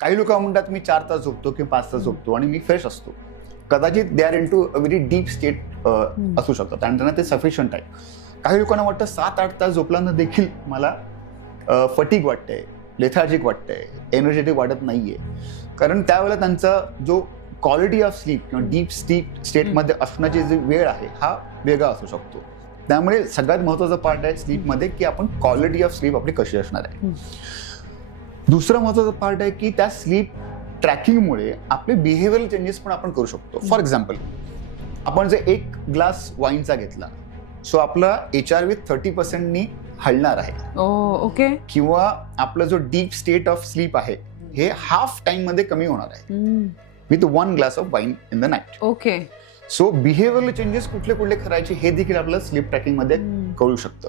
काही लोक म्हणतात मी 4 तास झोपतो किंवा 5 तास झोपतो आणि मी फ्रेश असतो. कदाचित they are into a very deep state असू शकतात आणि त्यांना ते सफिशियंट आहे. काही लोकांना वाटतं 7-8 तास झोपल्यानं देखील मला फटीग वाटतंय, लेथार्जिक वाटतंय, एनर्जेटिक वाटत नाहीये. कारण त्यावेळेला त्यांचा जो क्वालिटी ऑफ स्लीप किंवा डीप स्टेटमध्ये असण्याची जी वेळ आहे हा वेगळा असू शकतो. त्यामुळे सगळ्यात महत्त्वाचा पार्ट आहे स्लीपमध्ये की आपण क्वालिटी ऑफ स्लीप आपली कशी असणार आहे. दुसरा महत्त्वाचा पार्ट आहे की त्या स्लीप ट्रॅकिंगमुळे आपले बिहेवियरल चेंजेस पण आपण करू शकतो. फॉर एक्झाम्पल, आपण जर 1 ग्लास वाईनचा घेतला, सो आपला HRV 30% हलणार आहे. ओके. किंवा आपला जो डीप स्टेट ऑफ स्लीप आहे हे हाफ टाइम मध्ये कमी होणार आहे with 1 glass of wine in the night. Okay. So behavioural changes कुठले कुठले करायचे हे देखील आपल्याला स्लीप ट्रॅकिंग मध्ये कळू शकतं.